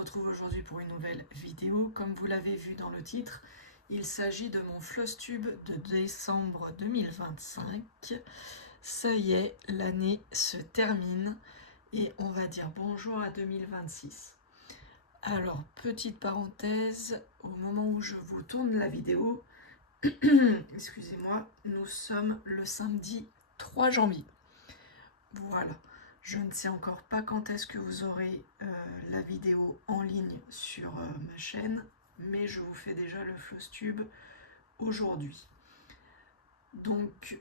retrouve aujourd'hui pour une nouvelle vidéo. Comme vous l'avez vu dans le titre, il s'agit de mon Flosstube de décembre 2025. Ça y est, l'année se termine et on va dire bonjour à 2026. Alors, petite parenthèse, au moment où je vous tourne la vidéo, excusez-moi, nous sommes le samedi 3 janvier. Voilà. Je ne sais encore pas quand est-ce que vous aurez la vidéo en ligne sur ma chaîne, mais je vous fais déjà le Flosstube aujourd'hui. Donc,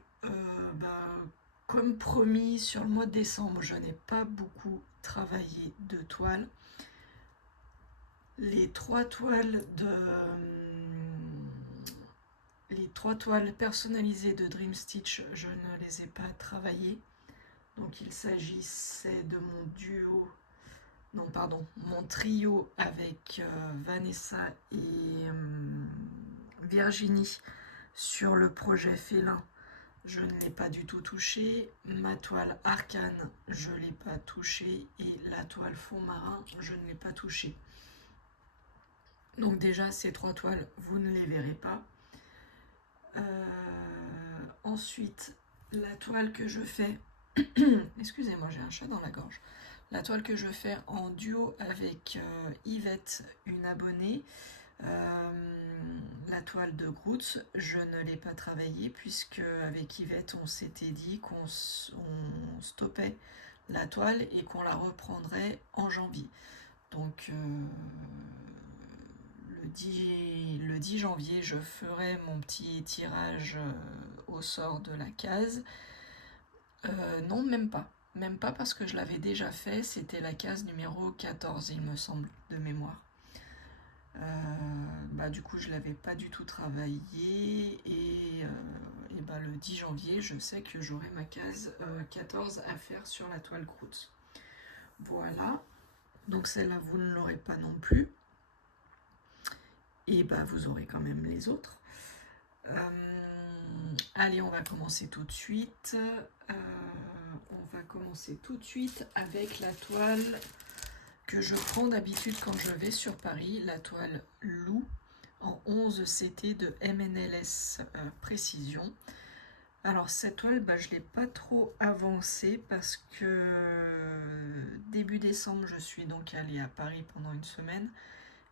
comme promis, sur le mois de décembre, je n'ai pas beaucoup travaillé de toile. Les trois toiles personnalisées de Dream Stitch, je ne les ai pas travaillées. Donc il s'agissait de mon trio avec Vanessa et Virginie sur le projet Félin. Je ne l'ai pas du tout touché. Ma toile Arcane, je ne l'ai pas touchée. Et la toile Fond Marin, je ne l'ai pas touchée. Donc déjà, ces trois toiles, vous ne les verrez pas. Ensuite, la toile que je fais... Excusez-moi, j'ai un chat dans la gorge. La toile que je fais en duo avec Yvette, une abonnée, la toile de Groot, je ne l'ai pas travaillée puisque avec Yvette on s'était dit qu'on stoppait la toile et qu'on la reprendrait en janvier. Donc le 10 janvier je ferai mon petit tirage au sort de la case. Non, même pas parce que je l'avais déjà fait, c'était la case numéro 14 il me semble, de mémoire. Du coup je l'avais pas du tout travaillé et le 10 janvier je sais que j'aurai ma case 14 à faire sur la toile Groot. Voilà, donc celle-là vous ne l'aurez pas non plus et vous aurez quand même les autres. Allez, on va commencer tout de suite. Avec la toile que je prends d'habitude quand je vais sur Paris, la toile Lou en 11 CT de MNLS Précision. Alors cette toile, je ne l'ai pas trop avancée parce que début décembre, je suis donc allée à Paris pendant une semaine,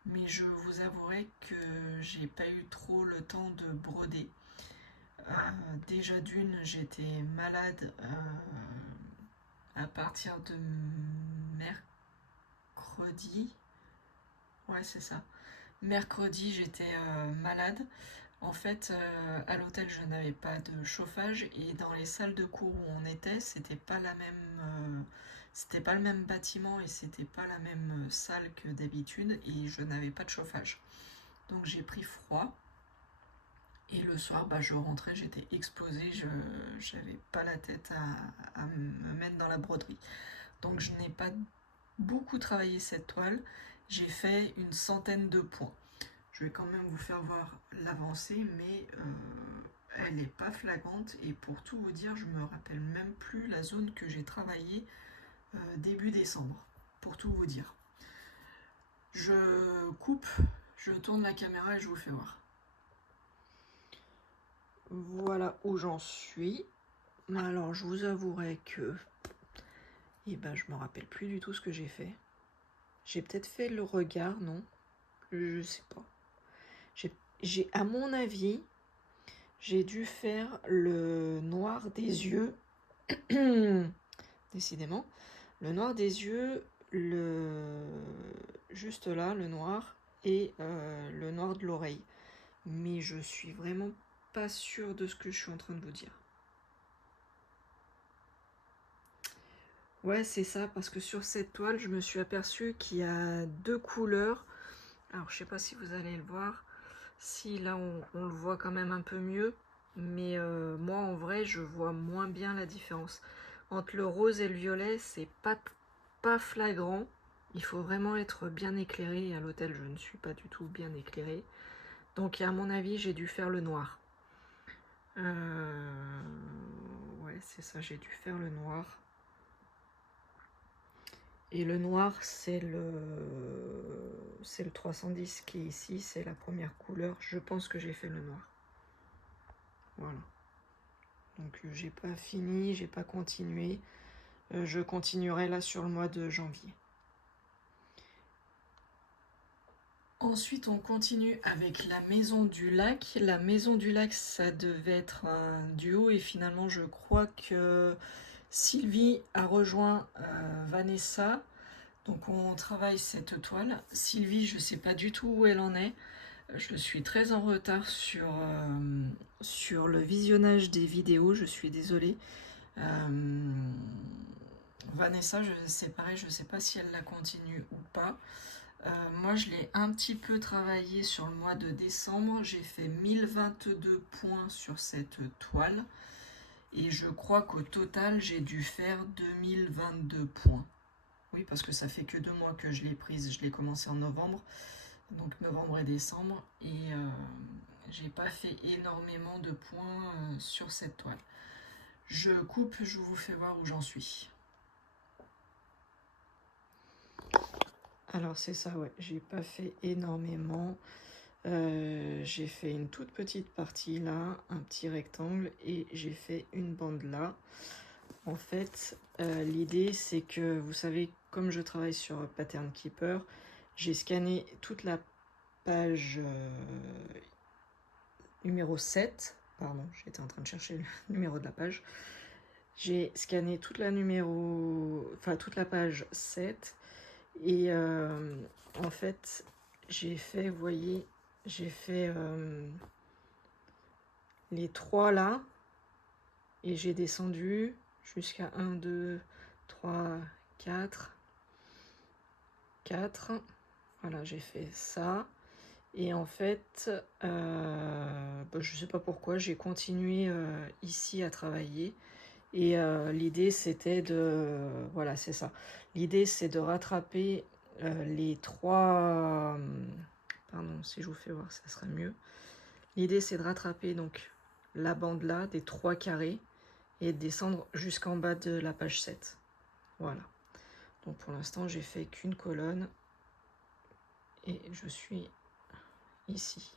mais je vous avouerai que j'ai pas eu trop le temps de broder. Déjà d'une, j'étais malade à partir de mercredi. Ouais, c'est ça. Mercredi, j'étais malade. En fait, à l'hôtel, je n'avais pas de chauffage et dans les salles de cours où on était, c'était pas le même bâtiment et c'était pas la même salle que d'habitude et je n'avais pas de chauffage. Donc j'ai pris froid. Et le soir, je rentrais, j'étais explosée, je n'avais pas la tête à me mettre dans la broderie. Donc je n'ai pas beaucoup travaillé cette toile, j'ai fait une centaine de points. Je vais quand même vous faire voir l'avancée, mais elle n'est pas flagrante. Et pour tout vous dire, je ne me rappelle même plus la zone que j'ai travaillée début décembre, pour tout vous dire. Je coupe, je tourne la caméra et je vous fais voir. Voilà où j'en suis. Alors, je vous avouerai que je me rappelle plus du tout ce que j'ai fait. J'ai peut-être fait le regard, non? Je sais pas. À mon avis, j'ai dû faire le noir des yeux. Décidément. Le noir des yeux, juste là, le noir, et le noir de l'oreille. Mais je suis vraiment pas sûre de ce que je suis en train de vous dire. Ouais, c'est ça, parce que sur cette toile, je me suis aperçue qu'il y a deux couleurs. Alors, je sais pas si vous allez le voir. Si, là, on le voit quand même un peu mieux. Mais moi, en vrai, je vois moins bien la différence. Entre le rose et le violet, c'est pas flagrant. Il faut vraiment être bien éclairé. À l'hôtel, je ne suis pas du tout bien éclairée. Donc, à mon avis, j'ai dû faire le noir. Ouais, c'est ça, j'ai dû faire le noir. Et le noir, c'est le 310 qui est ici, c'est la première couleur. Je pense que j'ai fait le noir. Voilà. Donc j'ai pas fini, j'ai pas continué. Je continuerai là sur le mois de janvier. Ensuite, on continue avec la Maison du Lac. La Maison du Lac, ça devait être un duo et finalement, je crois que Sylvie a rejoint Vanessa. Donc, on travaille cette toile. Sylvie, je ne sais pas du tout où elle en est. Je suis très en retard sur le visionnage des vidéos. Je suis désolée. Vanessa, c'est pareil, je ne sais pas si elle la continue ou pas. Moi, je l'ai un petit peu travaillé sur le mois de décembre. J'ai fait 1022 points sur cette toile. Et je crois qu'au total, j'ai dû faire 2022 points. Oui, parce que ça fait que 2 mois que je l'ai prise. Je l'ai commencé en novembre. Donc novembre et décembre. Et j'ai pas fait énormément de points sur cette toile. Je coupe, je vous fais voir où j'en suis. Alors c'est ça, ouais, j'ai pas fait énormément. J'ai fait une toute petite partie là, un petit rectangle, et j'ai fait une bande là. En fait, l'idée c'est que, vous savez, comme je travaille sur Pattern Keeper, j'ai scanné toute la page numéro 7. Pardon, j'étais en train de chercher le numéro de la page. J'ai scanné toute la page 7. Et en fait, j'ai fait, vous voyez, j'ai fait les 3 là, et j'ai descendu jusqu'à 1, 2, 3, 4. Voilà, j'ai fait ça. Et en fait, je sais pas pourquoi, j'ai continué ici à travailler. Et l'idée, c'était de... Voilà, c'est ça. L'idée, c'est de rattraper les 3... Pardon, si je vous fais voir, ça sera mieux. L'idée, c'est de rattraper donc la bande là, des 3 carrés, et de descendre jusqu'en bas de la page 7. Voilà. Donc pour l'instant, j'ai fait qu'une colonne. Et je suis ici.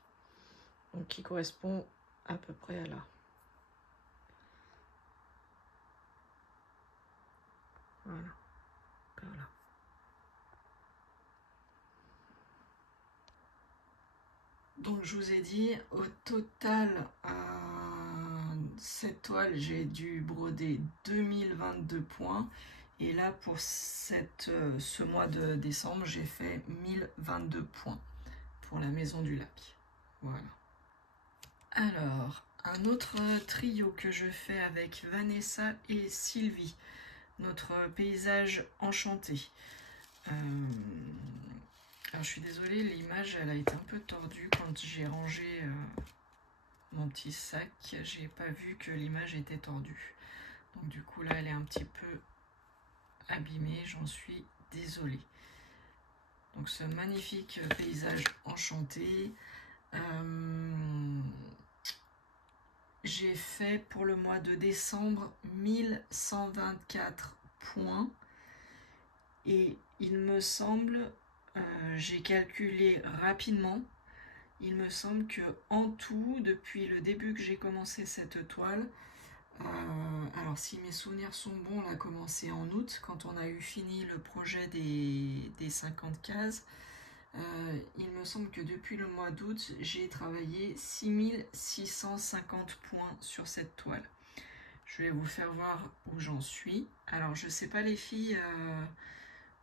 Donc qui correspond à peu près à là. Voilà. Par là. Donc je vous ai dit, au total, cette toile, j'ai dû broder 2022 points. Et là, pour ce mois de décembre, j'ai fait 1022 points pour la Maison du Lac. Voilà. Alors, un autre trio que je fais avec Vanessa et Sylvie. Notre paysage enchanté. Alors je suis désolée, l'image elle a été un peu tordue quand j'ai rangé mon petit sac. J'ai pas vu que l'image était tordue. Donc du coup là elle est un petit peu abîmée, j'en suis désolée. Donc ce magnifique paysage enchanté. J'ai fait pour le mois de décembre 1124 points. Et il me semble, j'ai calculé rapidement, il me semble que en tout, depuis le début que j'ai commencé cette toile, alors si mes souvenirs sont bons, on a commencé en août, quand on a eu fini le projet des 50 cases. Il me semble que depuis le mois d'août, j'ai travaillé 6650 points sur cette toile. Je vais vous faire voir où j'en suis. Alors je sais pas les filles...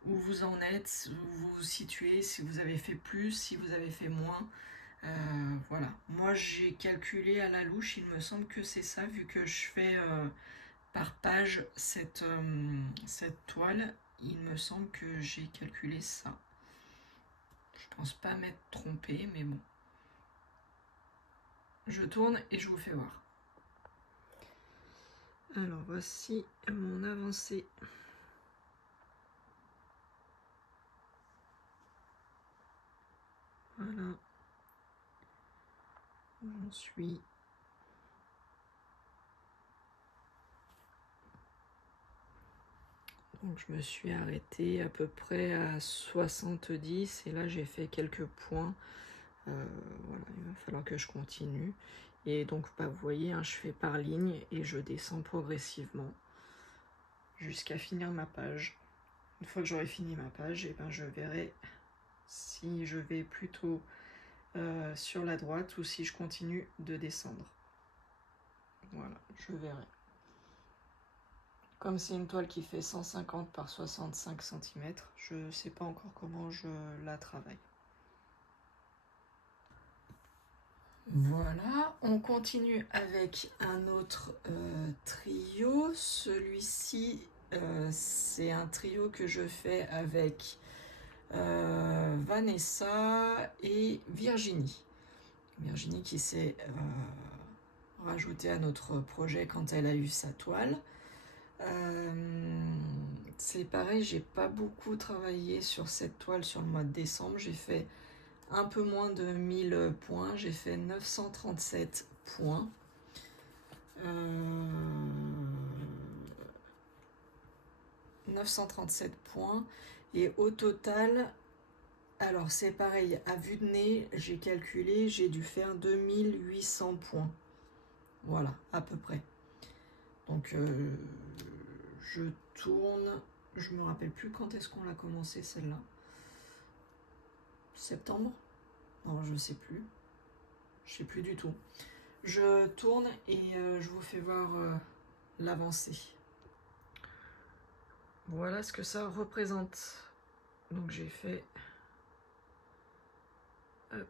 où vous en êtes, où vous vous situez, si vous avez fait plus, si vous avez fait moins. Voilà. Moi, j'ai calculé à la louche, il me semble que c'est ça, vu que je fais par page cette toile, il me semble que j'ai calculé ça. Je pense pas m'être trompée, mais bon. Je tourne et je vous fais voir. Alors, voici mon avancée. Voilà. J'en suis. Donc je me suis arrêtée à peu près à 70 et là j'ai fait quelques points. Voilà, il va falloir que je continue. Et donc bah, vous voyez, hein, je fais par ligne et je descends progressivement jusqu'à finir ma page. Une fois que j'aurai fini ma page, et ben, je verrai si je vais plutôt sur la droite ou si je continue de descendre. Voilà, je verrai. Comme c'est une toile qui fait 150 par 65 cm, je ne sais pas encore comment je la travaille. Voilà, on continue avec un autre trio. Celui-ci, c'est un trio que je fais avec Vanessa et Virginie. Virginie qui s'est rajoutée à notre projet quand elle a eu sa toile. C'est pareil, j'ai pas beaucoup travaillé sur cette toile sur le mois de décembre. J'ai fait un peu moins de 1000 points. J'ai fait 937 points. 937 points. Et au total, alors c'est pareil, à vue de nez, j'ai calculé, j'ai dû faire 2800 points. Voilà, à peu près. Donc je tourne, je me rappelle plus quand est-ce qu'on l'a commencé celle-là. Septembre? Non, je sais plus. Je sais plus du tout. Je tourne et je vous fais voir l'avancée. Voilà ce que ça représente. Donc j'ai fait... Hop.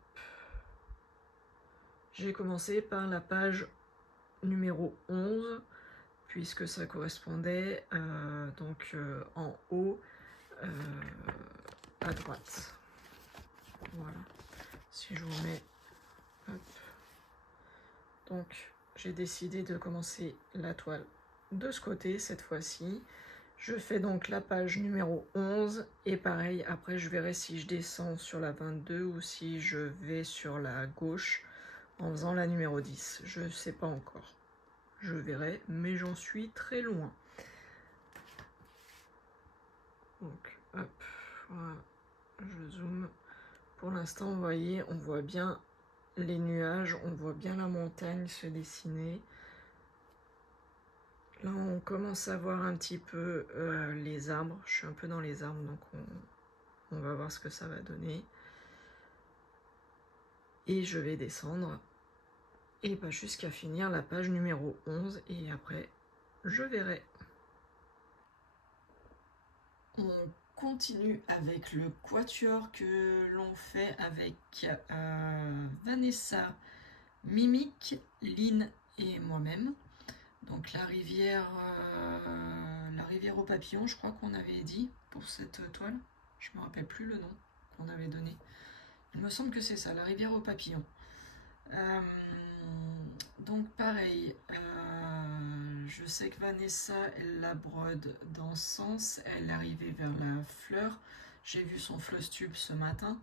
J'ai commencé par la page numéro 11, puisque ça correspondait donc en haut à droite. Voilà. Si je vous mets... Hop. Donc j'ai décidé de commencer la toile de ce côté cette fois-ci. Je fais donc la page numéro 11 et pareil, après je verrai si je descends sur la 22 ou si je vais sur la gauche en faisant la numéro 10. Je ne sais pas encore. Je verrai, mais j'en suis très loin. Donc, hop, voilà, je zoome. Pour l'instant, vous voyez, on voit bien les nuages, on voit bien la montagne se dessiner. Là, on commence à voir un petit peu les arbres. Je suis un peu dans les arbres, donc on va voir ce que ça va donner. Et je vais descendre et bah, jusqu'à finir la page numéro 11 et après, je verrai. On continue avec le quatuor que l'on fait avec Vanessa, Mimic, Lynn et moi-même. Donc la rivière aux papillons, je crois qu'on avait dit pour cette toile. Je me rappelle plus le nom qu'on avait donné. Il me semble que c'est ça, la rivière aux papillons. Donc pareil, je sais que Vanessa, elle la brode dans ce sens, elle est arrivée vers la fleur. J'ai vu son floss tube ce matin.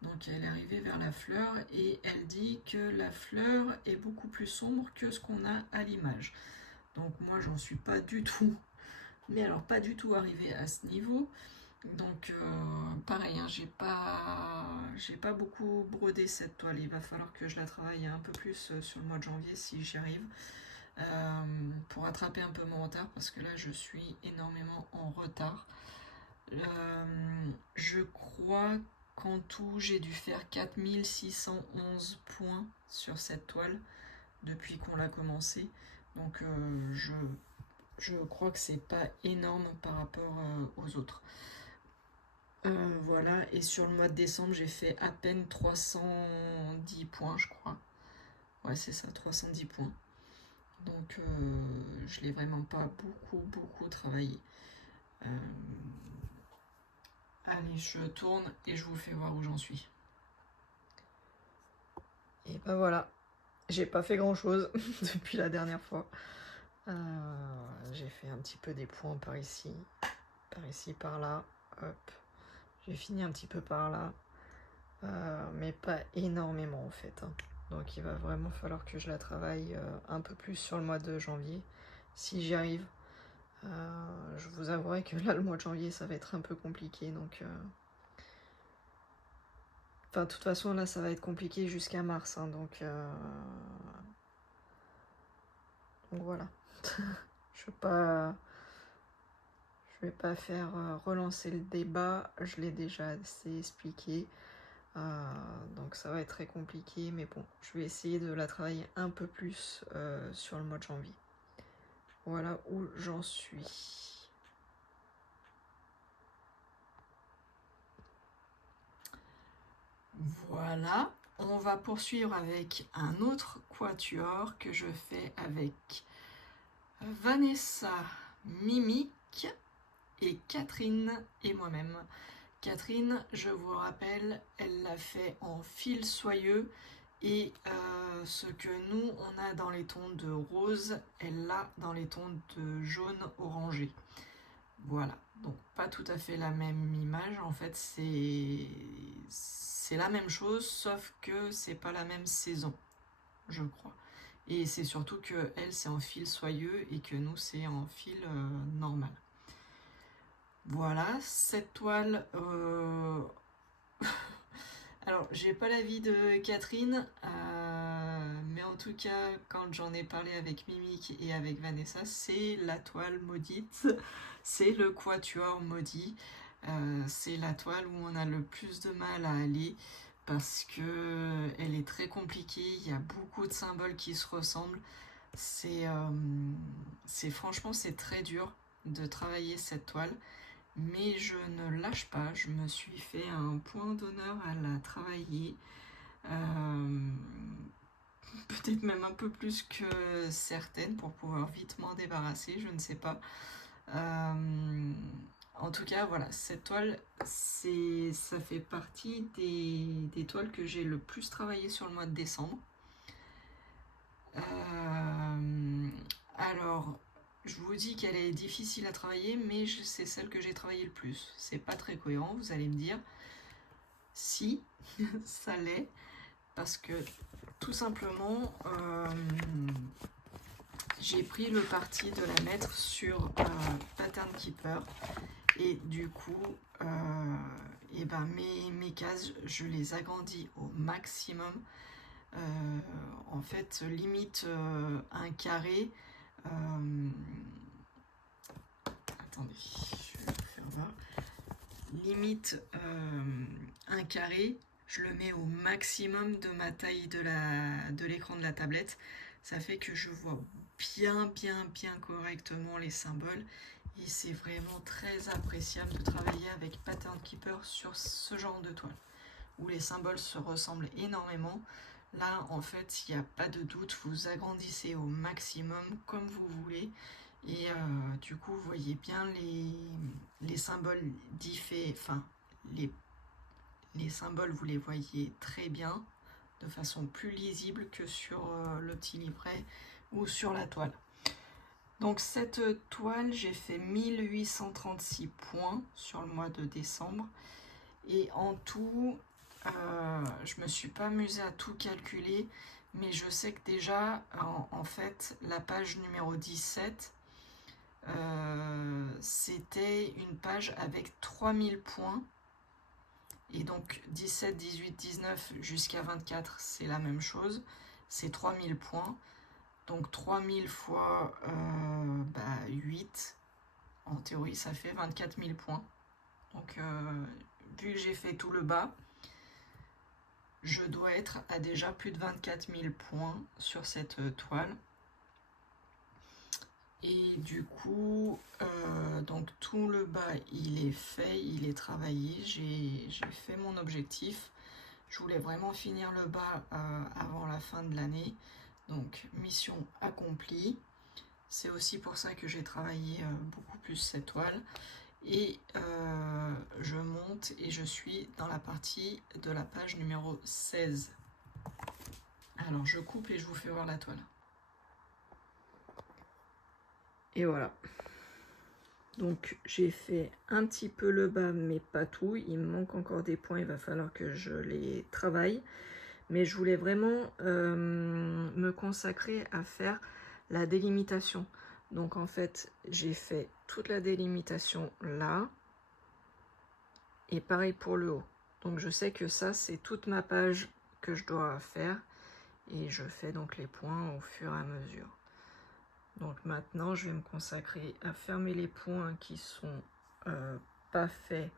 Donc elle est arrivée vers la fleur et elle dit que la fleur est beaucoup plus sombre que ce qu'on a à l'image. Donc moi j'en suis pas du tout, mais alors pas du tout arrivée à ce niveau. Donc pareil, hein, j'ai pas beaucoup brodé cette toile. Il va falloir que je la travaille un peu plus sur le mois de janvier si j'y arrive. Pour rattraper un peu mon retard parce que là je suis énormément en retard. Je crois qu'en tout j'ai dû faire 4611 points sur cette toile depuis qu'on l'a commencé. Donc je crois que c'est pas énorme par rapport aux autres. Voilà, et sur le mois de décembre j'ai fait à peine 310 points je crois. Ouais c'est ça, 310 points. Donc je l'ai vraiment pas beaucoup travaillé. Allez, je tourne et je vous fais voir où j'en suis. Et ben voilà, j'ai pas fait grand chose depuis la dernière fois. J'ai fait un petit peu des points par ici, par là. Hop, j'ai fini un petit peu par là, mais pas énormément en fait. Hein. Donc il va vraiment falloir que je la travaille un peu plus sur le mois de janvier, si j'y arrive. Je vous avouerai que là, le mois de janvier, ça va être un peu compliqué, donc... Enfin, de toute façon, là, ça va être compliqué jusqu'à mars, hein, donc voilà. Je vais pas faire relancer le débat, je l'ai déjà assez expliqué. Donc ça va être très compliqué, mais bon, je vais essayer de la travailler un peu plus sur le mois de janvier. Voilà où j'en suis. Voilà, on va poursuivre avec un autre quatuor que je fais avec Vanessa, Mimique et Catherine et moi-même. Catherine, je vous rappelle, elle l'a fait en fil soyeux et ce que nous on a dans les tons de rose, elle l'a dans les tons de jaune orangé. Voilà, donc pas tout à fait la même image, en fait c'est la même chose sauf que c'est pas la même saison, je crois. Et c'est surtout que elle c'est en fil soyeux et que nous c'est en fil normal. Voilà, cette toile... Alors, j'ai pas l'avis de Catherine, mais en tout cas, quand j'en ai parlé avec Mimique et avec Vanessa, c'est la toile maudite, c'est le quatuor maudit, c'est la toile où on a le plus de mal à aller parce que elle est très compliquée, il y a beaucoup de symboles qui se ressemblent, franchement c'est très dur de travailler cette toile. Mais je ne lâche pas, je me suis fait un point d'honneur à la travailler, peut-être même un peu plus que certaines pour pouvoir vite m'en débarrasser, je ne sais pas. En tout cas, voilà, cette toile, ça fait partie des toiles que j'ai le plus travaillé sur le mois de décembre. Alors, je vous dis qu'elle est difficile à travailler, mais c'est celle que j'ai travaillé le plus. C'est pas très cohérent, vous allez me dire. Si, ça l'est, parce que tout simplement, j'ai pris le parti de la mettre sur Pattern Keeper. Et du coup, et ben mes cases, je les agrandis au maximum. En fait, limite un carré. Attendez, je vais le faire voir. Limite un carré, je le mets au maximum de ma taille de l'écran de la tablette. Ça fait que je vois bien correctement les symboles. Et c'est vraiment très appréciable de travailler avec Pattern Keeper sur ce genre de toile, où les symboles se ressemblent énormément. Là, en fait, il n'y a pas de doute, vous agrandissez au maximum comme vous voulez. Et du coup, vous voyez bien les symboles enfin, les symboles, vous les voyez très bien, de façon plus lisible que sur le petit livret ou sur la toile. Donc cette toile, j'ai fait 1836 points sur le mois de décembre. Et en tout, je me suis pas amusée à tout calculer, mais je sais que déjà, en fait, la page numéro 17, c'était une page avec 3000 points. Et donc 17, 18, 19 jusqu'à 24, c'est la même chose. C'est 3000 points. Donc 3000 fois 8, en théorie, ça fait 24 000 points. Donc vu que j'ai fait tout le bas, je dois être à déjà plus de 24 000 points sur cette toile. Et du coup, donc tout le bas, il est fait, il est travaillé. J'ai fait mon objectif. Je voulais vraiment finir le bas avant la fin de l'année. Donc, mission accomplie. C'est aussi pour ça que j'ai travaillé beaucoup plus cette toile. Et je monte et je suis dans la partie de la page numéro 16. Alors, je coupe et je vous fais voir la toile. Et voilà. Donc j'ai fait un petit peu le bas, mais pas tout. Il me manque encore des points, il va falloir que je les travaille. Mais je voulais vraiment me consacrer à faire la délimitation. Donc en fait, j'ai fait toute la délimitation là, et pareil pour le haut. Donc je sais que ça, c'est toute ma page que je dois faire, et je fais donc les points au fur et à mesure. Donc maintenant, je vais me consacrer à fermer les points qui sont pas faits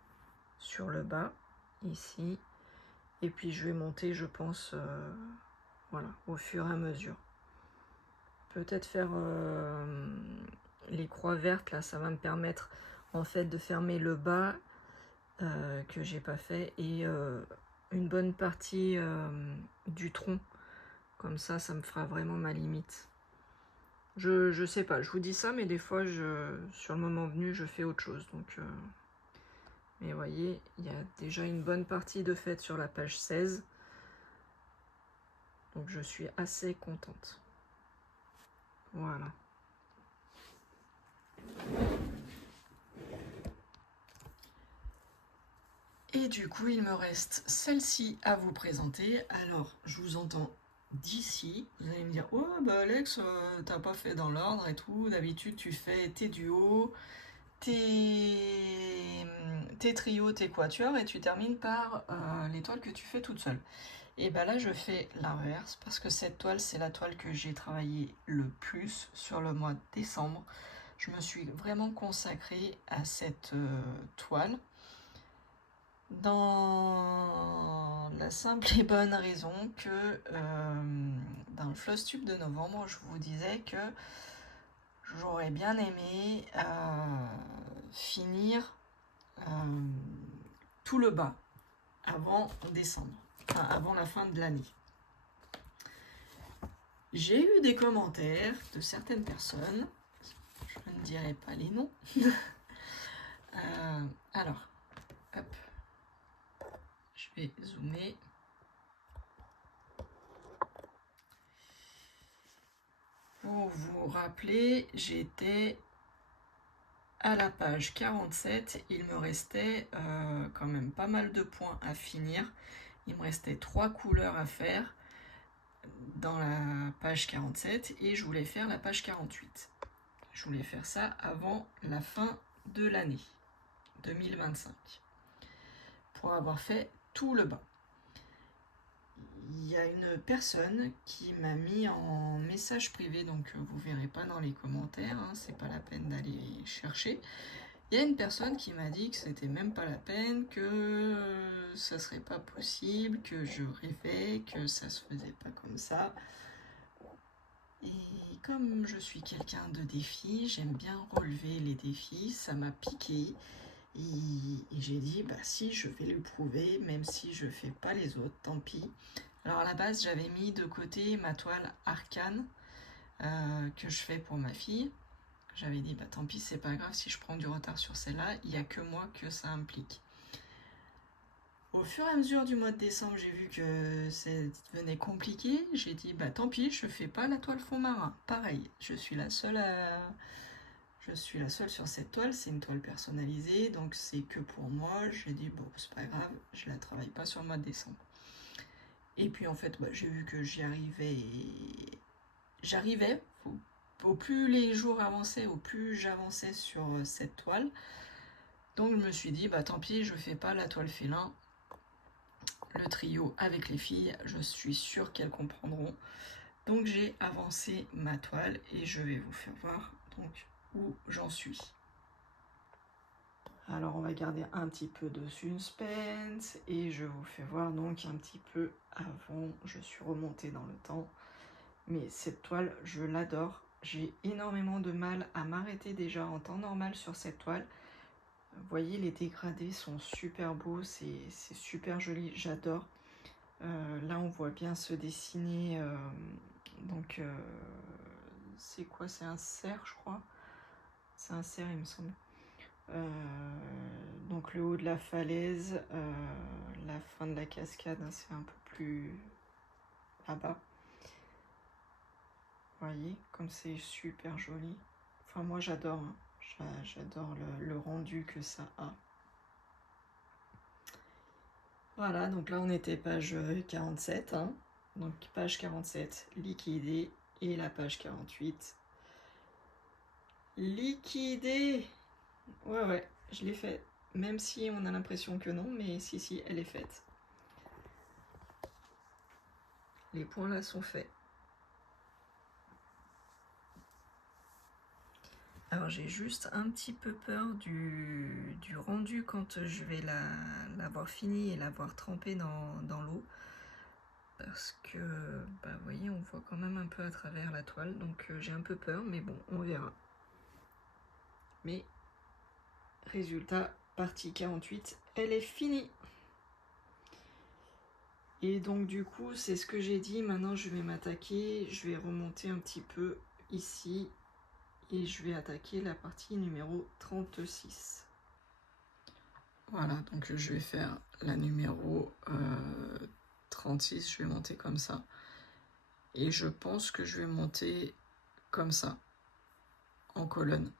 sur le bas, ici, et puis je vais monter, je pense, voilà, au fur et à mesure. Peut-être faire les croix vertes, là, ça va me permettre en fait de fermer le bas que j'ai pas fait, et une bonne partie du tronc, comme ça me fera vraiment ma limite. Je sais pas, je vous dis ça, mais des fois, sur le moment venu, je fais autre chose. Donc, mais vous voyez, il y a déjà une bonne partie de fait sur la page 16. Donc, je suis assez contente. Voilà. Et du coup, il me reste celle-ci à vous présenter. Alors, je vous entends d'ici. Vous allez me dire, oh, bah Alex, t'as pas fait dans l'ordre et tout. D'habitude, tu fais tes duos, tes trios, tes quatuors, et tu termines par l'étoile que tu fais toute seule. Et bah là, je fais l'inverse, parce que cette toile, c'est la toile que j'ai travaillé le plus sur le mois de décembre. Je me suis vraiment consacrée à cette toile, dans la simple et bonne raison que dans le Floss Tube de novembre, je vous disais que j'aurais bien aimé finir tout le bas avant décembre, enfin avant la fin de l'année. J'ai eu des commentaires de certaines personnes, je ne dirai pas les noms. Alors, hop, je vais zoomer. Pour vous rappeler, j'étais à la page 47, il me restait quand même pas mal de points à finir. Il me restait 3 couleurs à faire dans la page 47, et je voulais faire la page 48. Je voulais faire ça avant la fin de l'année 2025 pour avoir fait tout le bas. Il y a une personne qui m'a mis en message privé, donc vous verrez pas dans les commentaires, hein, c'est pas la peine d'aller chercher. Il y a une personne qui m'a dit que c'était même pas la peine, que ça serait pas possible, que je rêvais, que ça se faisait pas comme ça. Et comme je suis quelqu'un de défi, j'aime bien relever les défis, ça m'a piqué. Et j'ai dit, bah si, je vais le prouver, même si je fais pas les autres, tant pis. Alors à la base, j'avais mis de côté ma toile arcane que je fais pour ma fille. J'avais dit, bah tant pis, c'est pas grave si je prends du retard sur celle-là, il n'y a que moi que ça implique. Au fur et à mesure du mois de décembre, j'ai vu que ça devenait compliqué. J'ai dit, bah tant pis, je fais pas la toile fond marin. Pareil, je suis la seule sur cette toile, c'est une toile personnalisée, donc c'est que pour moi. J'ai dit, bon, c'est pas grave, je la travaille pas sur le mois de décembre. Et puis en fait, bah, j'ai vu que j'arrivais, au plus les jours avançaient, au plus j'avançais sur cette toile. Donc je me suis dit, bah tant pis, je fais pas la toile félin, le trio avec les filles, je suis sûre qu'elles comprendront. Donc j'ai avancé ma toile et je vais vous faire voir donc où j'en suis. Alors on va garder un petit peu de suspense et je vous fais voir donc un petit peu avant. Je suis remontée dans le temps, mais cette toile, je l'adore. J'ai énormément de mal à m'arrêter déjà en temps normal sur cette toile. Vous voyez, les dégradés sont super beaux, c'est super joli, j'adore. Là, on voit bien se dessiner, donc c'est quoi? C'est un cerf, je crois. C'est un cerf, il me semble. Donc le haut de la falaise, la fin de la cascade, hein, c'est un peu plus là-bas. Vous voyez, comme c'est super joli. Enfin, moi, j'adore, hein. J'adore le rendu que ça a. Voilà, donc là on était page 47, hein. Donc page 47 liquidée, et la page 48 liquidée. Ouais, je l'ai faite. Même si on a l'impression que non, mais si, elle est faite. Les points là sont faits. Alors j'ai juste un petit peu peur du rendu quand je vais l'avoir fini et l'avoir trempé dans l'eau. Parce que, bah, vous voyez, on voit quand même un peu à travers la toile. Donc j'ai un peu peur, mais bon, on verra. Mais, résultat, partie 48, elle est finie. Et donc du coup, c'est ce que j'ai dit. Maintenant, je vais m'attaquer. Je vais remonter un petit peu ici. Et je vais attaquer la partie numéro 36. Voilà, donc je vais faire la numéro 36, je vais monter comme ça. Et je pense que je vais monter comme ça, en colonne.